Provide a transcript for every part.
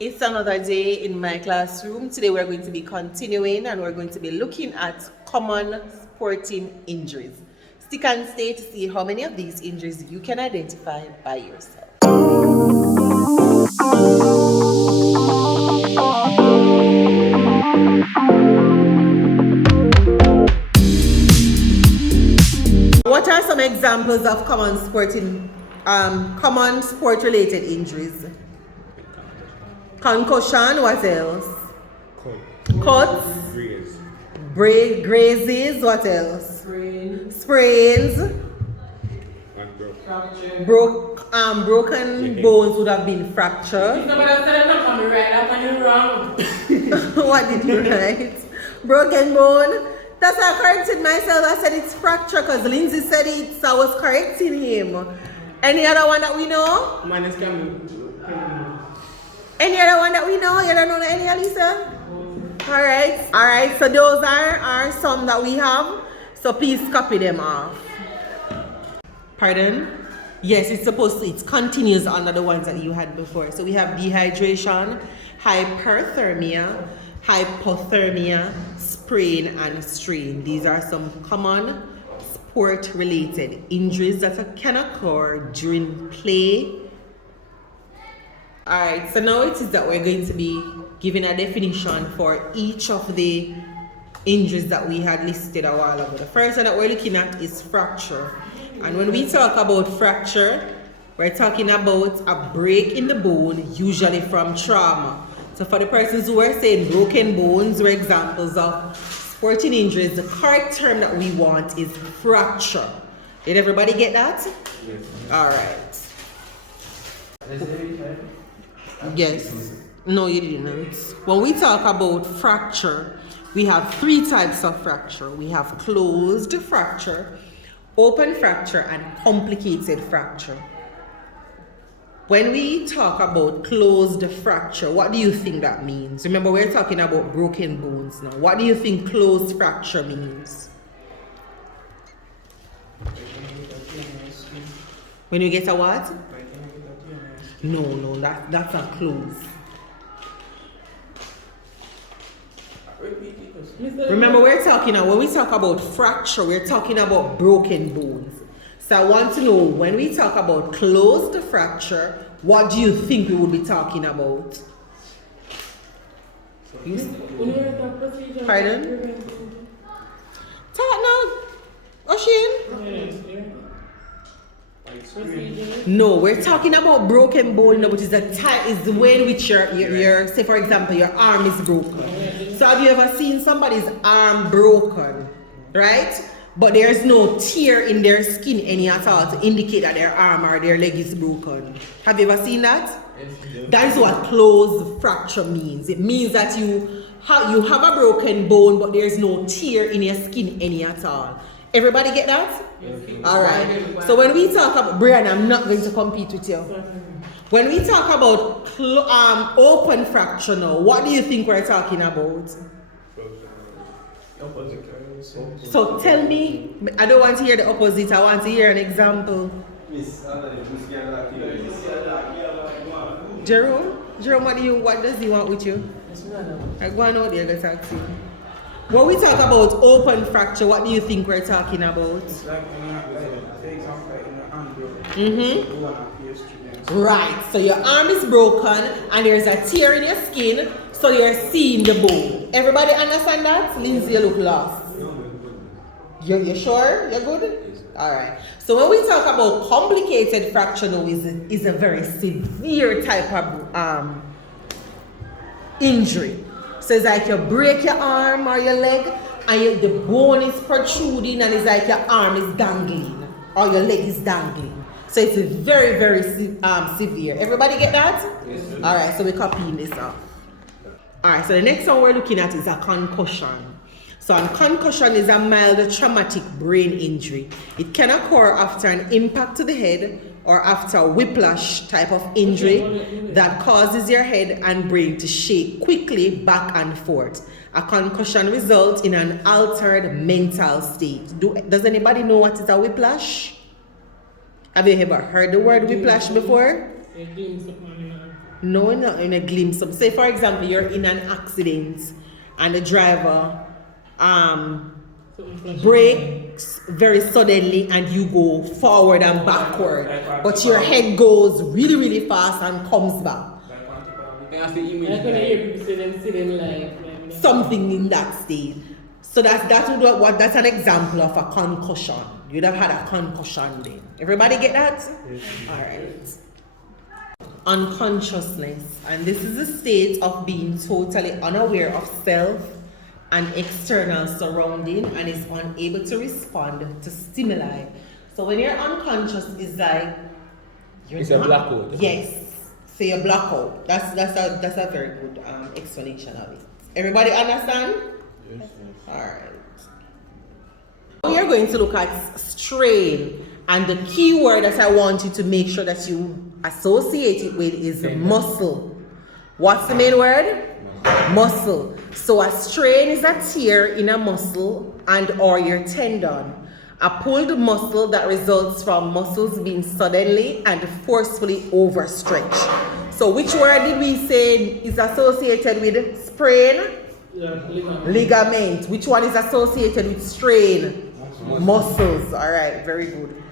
It's another day in my classroom. Today we're going to be continuing and we're going to be looking at common sporting injuries. Stick and stay to see how many of these injuries you can identify by yourself. What are some examples of common sport-related injuries? Concussion, what else? Cuts. Grazes, what else? Sprains. Broken bones would have been fractured. What did you write? Broken bone. That's why I corrected myself. I said it's fracture because Lindsay said it, so I was correcting him. Any other one that we know? Any other one that we know? You don't know any, Alisa? Alright, so those are some that we have. So please copy them off. Pardon? Yes, it continues under the ones that you had before. So we have dehydration, hyperthermia, hypothermia, sprain, and strain. These are some common sport-related injuries that can occur during play. Alright, so now it is that we're going to be giving a definition for each of the injuries that we had listed a while ago. The first one that we're looking at is fracture. And when we talk about fracture, we're talking about a break in the bone, usually from trauma. So for the persons who are saying broken bones or examples of sporting injuries, the correct term that we want is fracture. Did everybody get that? Yes. Alright. Yes. No, you didn't. When we talk about fracture, we have three types of fracture. We have closed fracture, open fracture, and complicated fracture. When we talk about closed fracture, what do you think that means? Remember, we're talking about broken bones now. What do you think closed fracture means? When you get a what? No, that's a close. Remember, when we talk about fracture, we're talking about broken bones. So I want to know, when we talk about closed fracture, what do you think we would be talking about? Pardon? Talk now, Oshin? No, we're talking about broken bone, which is the way in which your say for example your arm is broken. So have you ever seen somebody's arm broken, right? But there's no tear in their skin any at all to indicate that their arm or their leg is broken. Have you ever seen that? That is what closed fracture means. It means that you have a broken bone, but there's no tear in your skin any at all. Everybody get that? Yes. Alright. So when we talk about, Brian, I'm not going to compete with you. When we talk about open fracture now, what do you think we're talking about? So tell me, I don't want to hear the opposite, I want to hear an example. Jerome, what does he want with you? I go on out there, let's talk to you. When we talk about open fracture, what do you think we're talking about? It's like when you have, for example, in your hand, right, so your arm is broken and there's a tear in your skin, so you're seeing the bone. Everybody understand that? Lindsay, you look lost. You sure? You're good? Alright. So when we talk about complicated fracture now is a very severe type of injury. So it's like you break your arm or your leg and the bone is protruding and it's like your arm is dangling or your leg is dangling. So it's very, very severe. Everybody get that? Yes. Alright, so we're copying this off. Alright, so the next one we're looking at is a concussion. So a concussion is a mild traumatic brain injury. It can occur after an impact to the head or after a whiplash type of injury that causes your head and brain to shake quickly back and forth. A concussion results in an altered mental state. Does anybody know what is a whiplash? Have you ever heard the word whiplash before? No, not in a glimpse of. Say, for example, you're in an accident and the driver brakes very suddenly and you go forward and backward, but your head goes really, really fast and comes back. That's the image. Like when I hear people say them sitting like Something in that state. So that's that's an example of a concussion. You'd have had a concussion then. Everybody get that? Yes. All right. Unconsciousness, and this is a state of being totally unaware of self and external surrounding and is unable to respond to stimuli. So when you're unconscious, it's like you're It's a not- blackout. Yes. So you block out. That's a very good explanation of it. Everybody understand? Yes. All right. We are going to look at strain, and the key word that I want you to make sure that you associate it with is muscle. What's the main word? Muscle. So a strain is a tear in a muscle and or your tendon. A pulled muscle that results from muscles being suddenly and forcefully overstretched. So which word did we say is associated with sprain? Ligament. Which one is associated with strain? Muscles. All right, very good.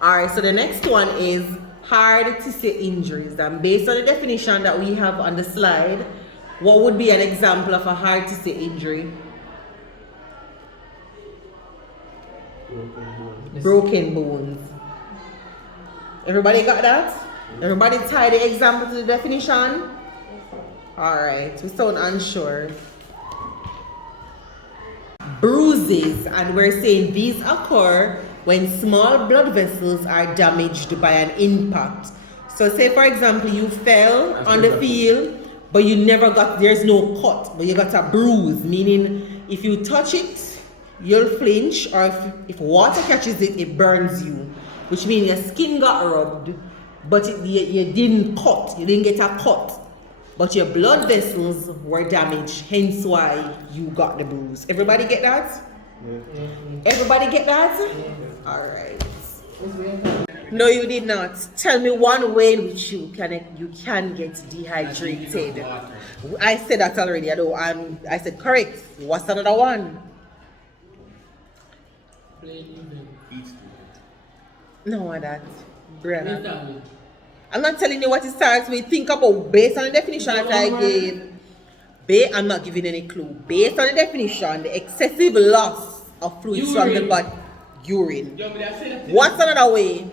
All right, so the next one is hard to say injuries. And based on the definition that we have on the slide, what would be an example of a hard to say injury? Broken bones. Everybody got that? Everybody tie the example to the definition? All right, we sound unsure. Bruises, and we're saying these occur when small blood vessels are damaged by an impact. So say for example you fell on the field, but you never got, there's no cut, but you got a bruise, meaning if you touch it, you'll flinch, or if water catches it, it burns you, which means your skin got rubbed, but you didn't cut, you didn't get a cut, but your blood vessels were damaged, hence why you got the bruise. Everybody get that? Everybody get that? All right. No, you did not. Tell me one way in which you can get dehydrated. I said that already. I said correct. What's another one? No, that. Bruh. I'm not telling you what it starts with. Think about based on the definition that I gave. I'm not giving any clue. Based on the definition, the excessive loss of fluids from the body. Urine. What's another way?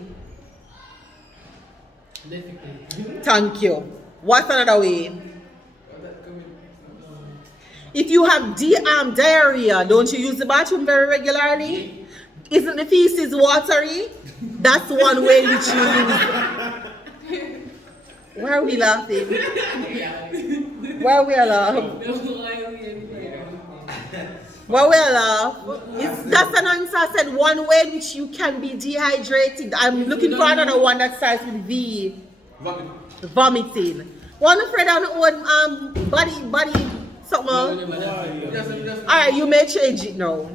Thank you. What's another way? If you have diarrhea, don't you use the bathroom very regularly? Isn't the feces watery? That's one way which you use. Why are we laughing? Why are we laughing? Why we laughing? That's an answer. I said one way in which you can be dehydrated. I'm looking for another one that starts with V. Vomiting. One afraid on own body something. Alright, you may change it now.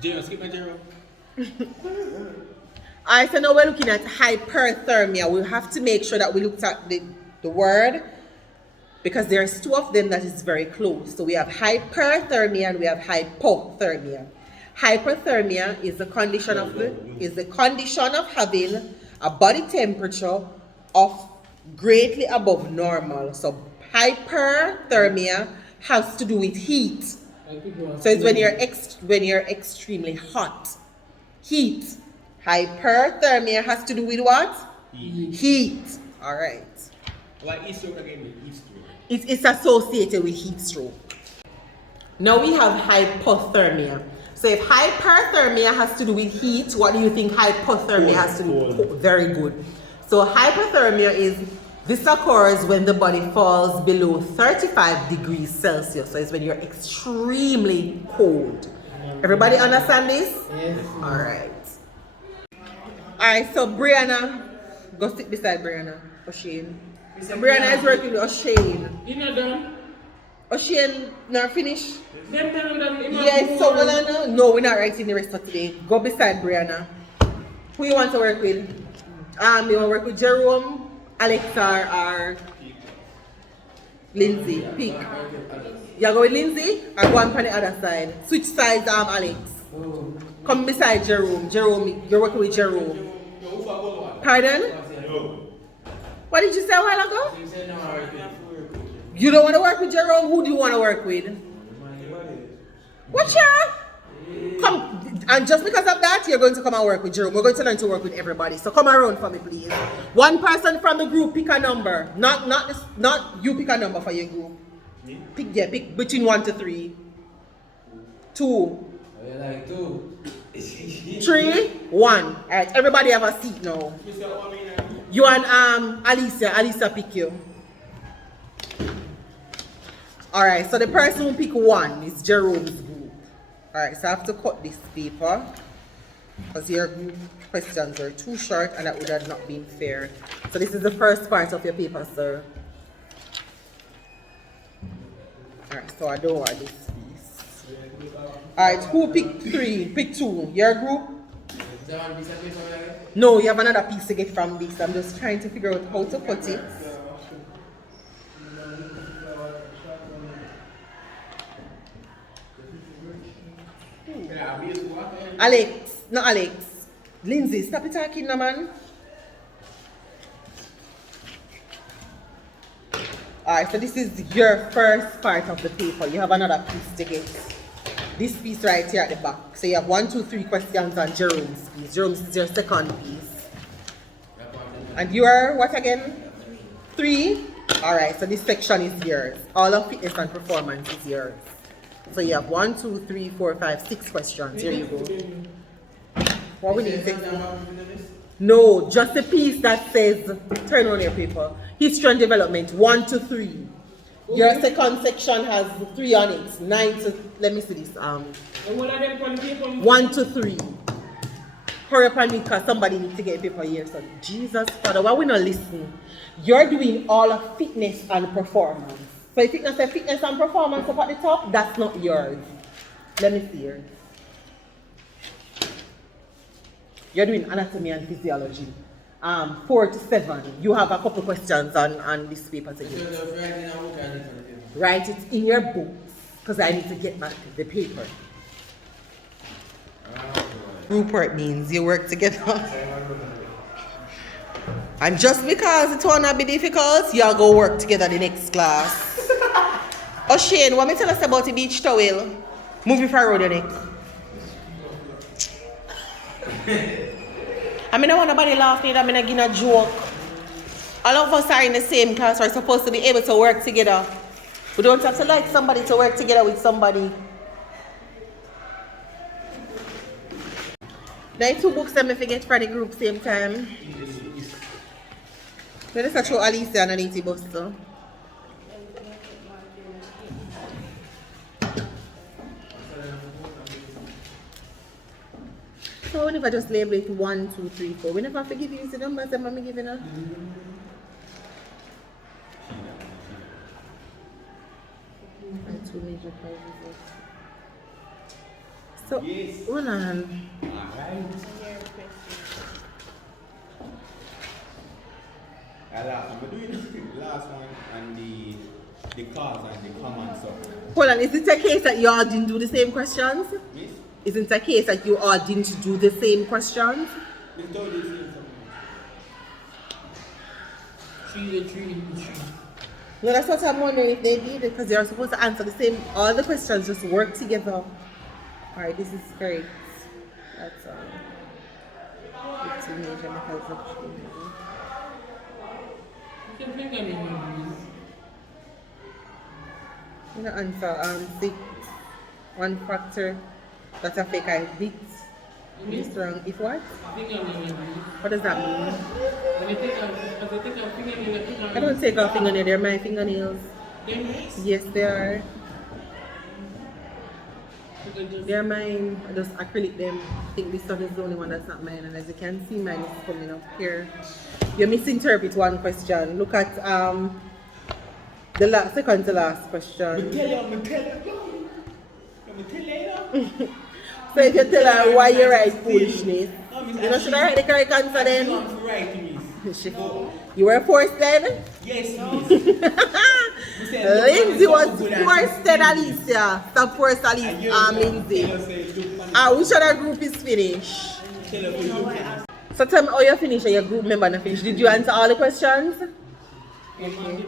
Jero, skip my Jero. Alright, so now we're looking at hyperthermia. We have to make sure that we looked at the word, because there's two of them that is very close. So we have hyperthermia and we have hypothermia. Hyperthermia is the condition of having a body temperature of greatly above normal. So hyperthermia has to do with heat. So it's when you're extremely hot. Heat. Hyperthermia has to do with what? Heat. All right. Like heat stroke again, heat stroke. It's associated with heat stroke. Now we have hypothermia. So if hyperthermia has to do with heat, what do you think hypothermia has to do with? Very good. So hypothermia this occurs when the body falls below 35 degrees Celsius. So it's when you're extremely cold. Everybody understand this? Yes. Alright. Alright, so Brianna, go sit beside Brianna. O'Shane. So Brianna is working with O'Shane. You know done? O'Shane, not finished? Them done. Yes, so no, we're not writing the rest of today. Go beside Brianna. Who you want to work with? You want to work with Jerome, Alex, or Lindsay? Pick. You go with Lindsay or go on the other side? Switch sides, Alex. Come beside Jerome. Jerome, you're working with Jerome. Pardon? What did you say a while ago? You don't want to work with Jerome? Who do you want to work with? What ya? Come, and just because of that, you're going to come and work with Jerome. We're going to learn to work with everybody. So come around for me, please. One person from the group pick a number. Not you pick a number for your group. Pick between 1 to 3. 2. Like 2. 3, 1. Alright, everybody have a seat now. You and Alicia pick you. Alright, so the person who pick 1 is Jerome's group. Alright, so I have to cut this paper because your group questions are too short and that would have not been fair. So this is the first part of your paper, sir. Alright, so I don't want this piece. Alright, who picked 3? Pick 2. Your group? No, you have another piece to get from this. I'm just trying to figure out how to put it. Alex. Lindsay, stop it talking now, man. Alright, so this is your first part of the paper. You have another piece to get. This piece right here at the back. So you have 1, 2, 3 questions on Jerome's piece. Jerome's is your second piece. And you are what again? 3? Alright, so this section is yours. All of fitness and performance is yours. So you have 1, 2, 3, 4, 5, 6 questions. Here you go. What we need? No, just a piece that says, turn on your paper. History and development, 1 to 3. Your second section has 3 on it. 9 to, let me see this. 1 to 3. Hurry up and read because somebody needs to get a paper here. So Jesus, Father, why we not listen? You're doing all of fitness and performance. So if it not say fitness and performance up at the top, that's not yours. Let me see here. You're doing anatomy and physiology. 4 to 7. You have a couple questions on this paper today. Write it in your books because I need to get back the paper. Rupert means you work together. And just because it will not be difficult, y'all go work together the next class. O'Shane, what me tell us about the beach towel? Move it forward your neck. I mean, I want nobody laughing, I mean, I give a joke. All of us are in the same class, we're supposed to be able to work together. We don't have to like somebody to work together with somebody. There are 2 books that I forget for the group same time. Let us show Alicia and Anita Buster. So what if I just label it 1, 2, 3, 4? We never forgive you the numbers that mommy giving her. And 2 major prizes. So, hold on. I'm doing the last one and the cause and the common stuff. Hold on, is it a case that you all didn't do the same questions? Yes? Isn't it a case that you all didn't do the same questions? They told you to say something. 3. No, that's what I'm wondering if they did, because they're supposed to answer the same, all the questions just work together. Alright, this is great. That's 15 major methods of training. You know, answer 6. 1 factor that affect I bit. This wrong. If what? What does that mean? I don't take off fingernails, they're my fingernails. Yes, they are. They're mine. I just acrylic them. I think this one is the only one that's not mine. And as you can see, mine is coming up here. You misinterpret one question. Look at the second to last question. So if you tell her why you write foolishness, you know, should I write the correct answer then? You were forced then? Yes, Lindsay was forced then, Alicia. Stop forced, Alicia. Lindsay. Which other group is finished? So tell me how you finished and your group member not finished. Did you answer all the questions? Okay.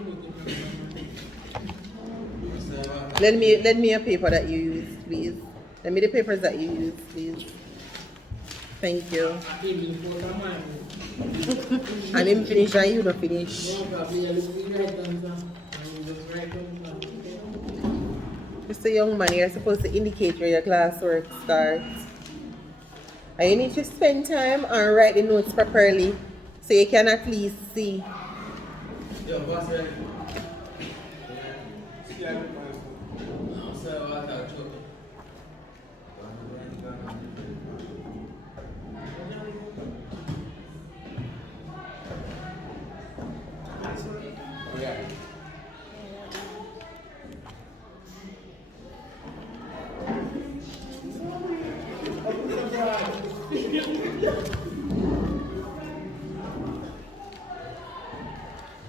Lend me a paper that you use, please. Lend me the papers that you use, please. Thank you. And him finish and you don't finish. Mr. Young man, you're supposed to indicate where your classwork starts. And you need to spend time and write the notes properly so you can at least see.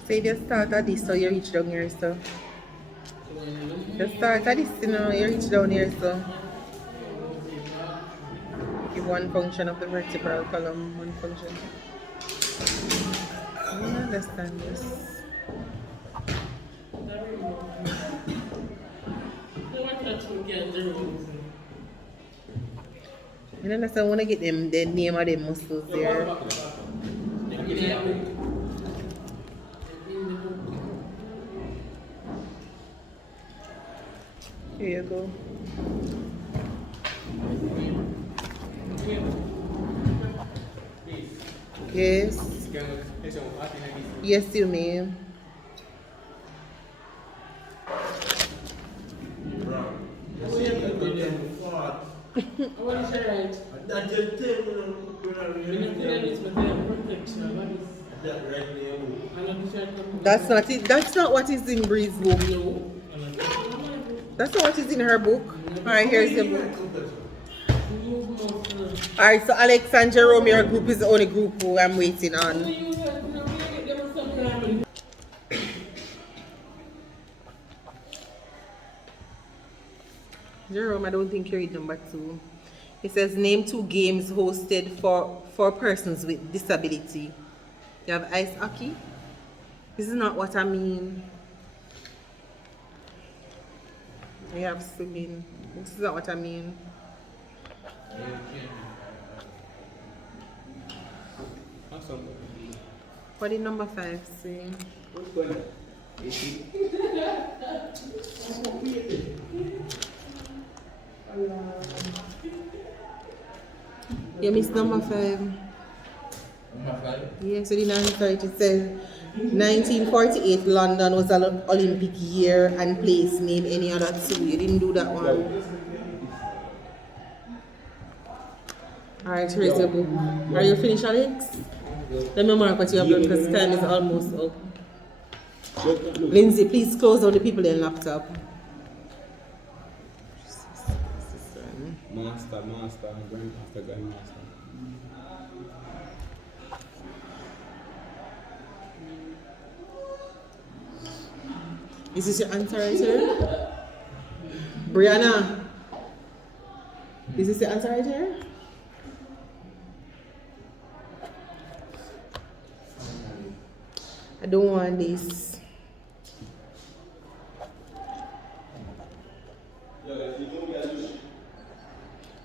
So you just start at this so you reach down here, so. Just start at this, you know, you reach down here, so. Give one function of the vertebral column, one function. I don't understand this. I don't understand, I want to get them, the name of them muscles there. Here you go. Yes. Yes, you may. What is your right? That's not it. That's not what is in Bree's book. That's not what is in her book. Alright, here's your book. Alright, so Alex and Jerome, your group is the only group who I'm waiting on. Jerome, I don't think you read number 2. It says name 2 games hosted for persons with disability. You have ice hockey. This is not what I mean. You have swimming. This is not what I mean. What did number 5 say? You missed number 5. Number 5? Yes, you didn't answer it. It said 1948 London was an Olympic year and place. Name any other 2. You didn't do that one. Alright, here's your book. Are you finished, Alex? Let me mark what you have done because time is almost up. Lindsay, please close down the people in laptop. Master, grandmaster, grandmaster. Is this your answer right here? Brianna, is this your answer right here? I don't want this.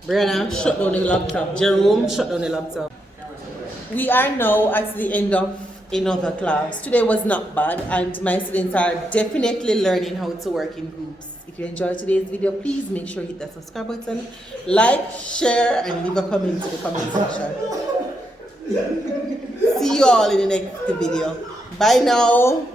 Brianna, shut down the laptop. Jerome, shut down the laptop. We are now at the end of another class. Today was not bad and my students are definitely learning how to work in groups. If you enjoyed today's video, please make sure you hit that subscribe button, like, share, and leave a comment in the comment section. See you all in the next video. Bye now.